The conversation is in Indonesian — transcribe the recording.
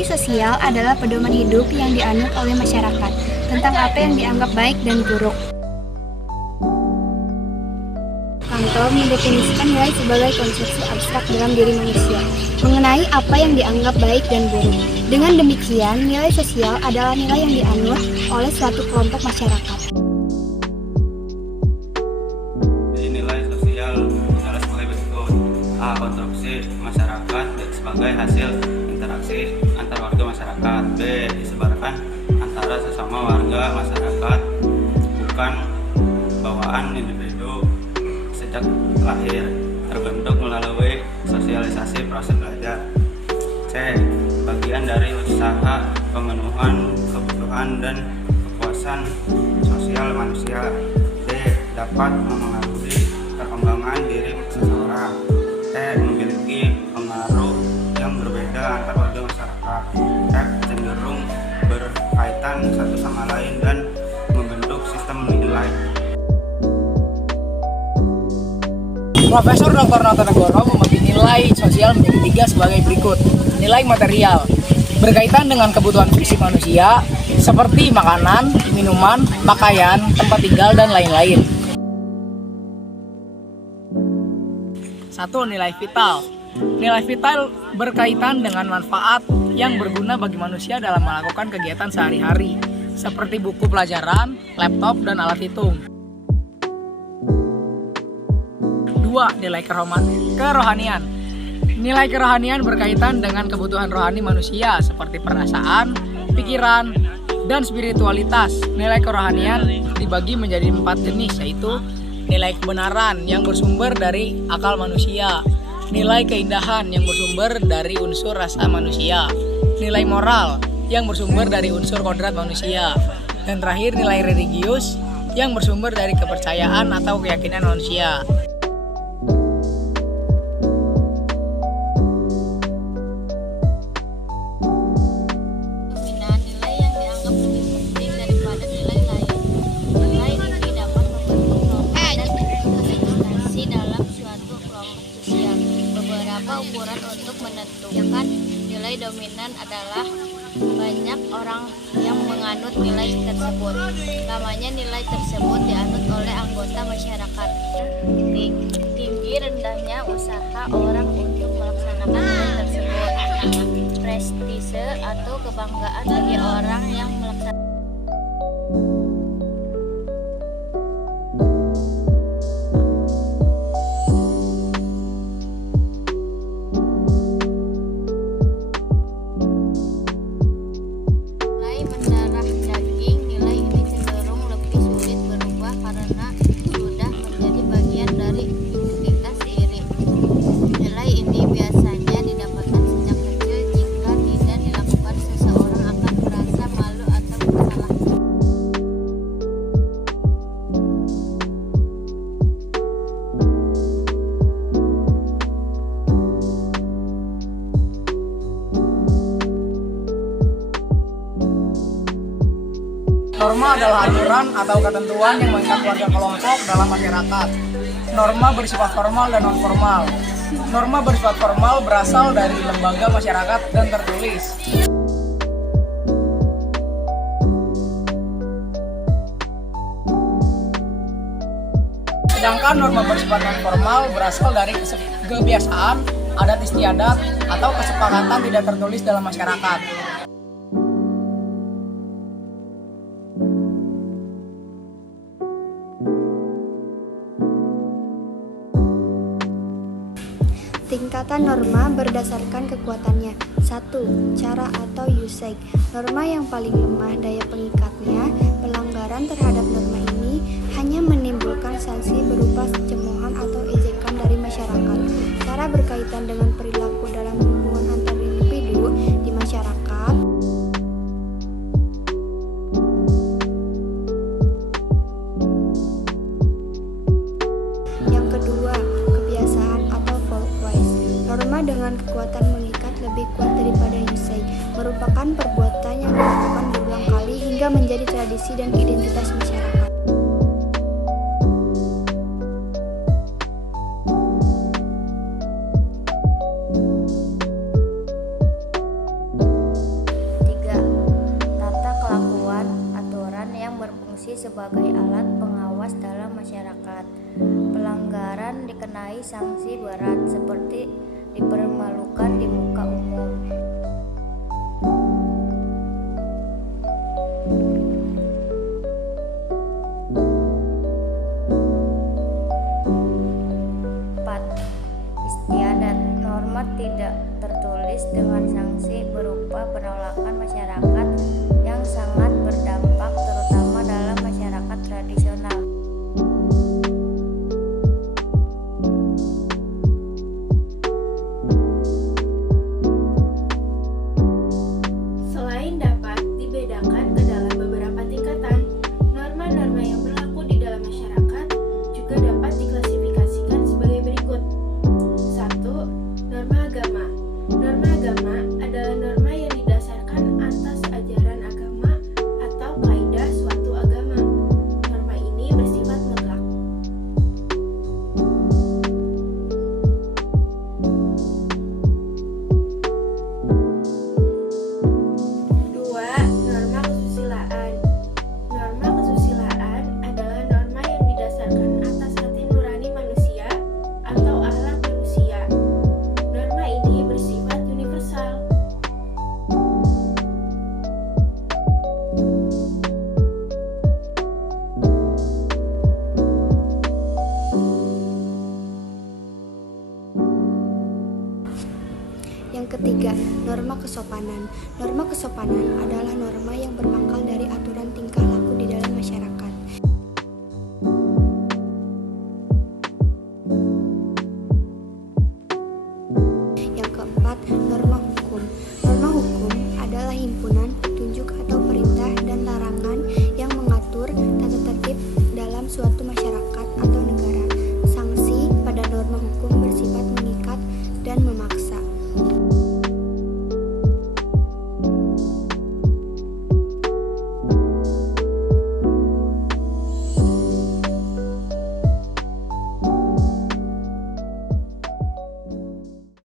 Nilai sosial adalah pedoman hidup yang dianut oleh masyarakat tentang apa yang dianggap baik dan buruk. Kantor mendefinisikan nilai sebagai konsepsi abstrak dalam diri manusia mengenai apa yang dianggap baik dan buruk. Dengan demikian, nilai sosial adalah nilai yang dianut oleh suatu kelompok masyarakat. Jadi nilai sosial adalah sebagai berikut: A. Konstruksi masyarakat sebagai hasil interaksi antar warga masyarakat. B. Disebarkan antara sesama warga masyarakat, bukan bawaan individu sejak lahir, terbentuk melalui sosialisasi proses belajar. C. Bagian dari usaha pemenuhan kebutuhan dan kepuasan sosial manusia. D. Dapat mempengaruhi perkembangan diri seseorang. E. Memiliki pengaruh yang berbeda antar warga masyarakat. F. Cenderung berkaitan satu sama lain dan membentuk sistem nilai. Profesor Dr. Notonegoro membagi nilai sosial menjadi 3 sebagai berikut. Nilai material berkaitan dengan kebutuhan fisik manusia seperti makanan, minuman, pakaian, tempat tinggal, dan lain-lain. 1. Nilai vital. Nilai vital berkaitan dengan manfaat yang berguna bagi manusia dalam melakukan kegiatan sehari-hari seperti buku pelajaran, laptop, dan alat hitung. 2. Nilai kerohanian. Nilai kerohanian berkaitan dengan kebutuhan rohani manusia seperti perasaan, pikiran, dan spiritualitas. Nilai kerohanian dibagi menjadi 4 jenis, yaitu nilai kebenaran yang bersumber dari akal manusia, nilai keindahan yang bersumber dari unsur rasa manusia, nilai moral yang bersumber dari unsur kodrat manusia, dan terakhir nilai religius yang bersumber dari kepercayaan atau keyakinan manusia. Ukuran untuk menentukan nilai dominan adalah banyak orang yang menganut nilai tersebut. Lamanya nilai tersebut dianut oleh anggota masyarakat. Tinggi rendahnya usaha orang untuk melaksanakan nilai tersebut. Prestise atau kebanggaan bagi orang yang melaksanakan. Norma adalah aturan atau ketentuan yang mengikat warga kelompok dalam masyarakat. Norma bersifat formal dan non-formal. Norma bersifat formal berasal dari lembaga masyarakat dan tertulis. Sedangkan norma bersifat non-formal berasal dari kebiasaan, adat istiadat, atau kesepakatan tidak tertulis dalam masyarakat. Tingkatan norma berdasarkan kekuatannya. 1. Cara atau usage. Norma yang paling lemah daya pengikatnya, pelanggaran terhadap norma ini hanya menimbulkan sanksi berupa cemoohan atau ejekan dari masyarakat. Cara berkaitan dengan perilaku dalam hubungan antar individu di masyarakat. Yang kedua, kebiasaan atau folkways. Norma dengan kekuatan mengikat lebih kuat daripada usage, merupakan perbuatan yang dilakukan berulang kali hingga menjadi tradisi dan identitas masyarakat. sebagai alat pengawas dalam masyarakat. Pelanggaran dikenai sanksi berat seperti dipermalukan di muka umum. Istiadat, norma tidak tertulis dengan sanksi berupa penolakan masyarakat yang sangat berdampak terutama dalam masyarakat tradisional. Selain dapat dibedakan ke dalam beberapa tingkatan, norma-norma yang berlaku di dalam masyarakat juga dapat diklasifikasikan sebagai berikut. 1. Norma agama. Norma agama adalah norma yang didasarkan atas ajaran agama atau kaidah suatu agama. Norma ini bersifat mutlak. 2. Norma kesusilaan. Norma kesusilaan adalah norma yang didasarkan atas hati nurani manusia atau akhlak manusia. Norma ini bersifat universal. 3. Norma kesopanan. Norma kesopanan adalah norma yang berpangkal dari aturan tingkah laku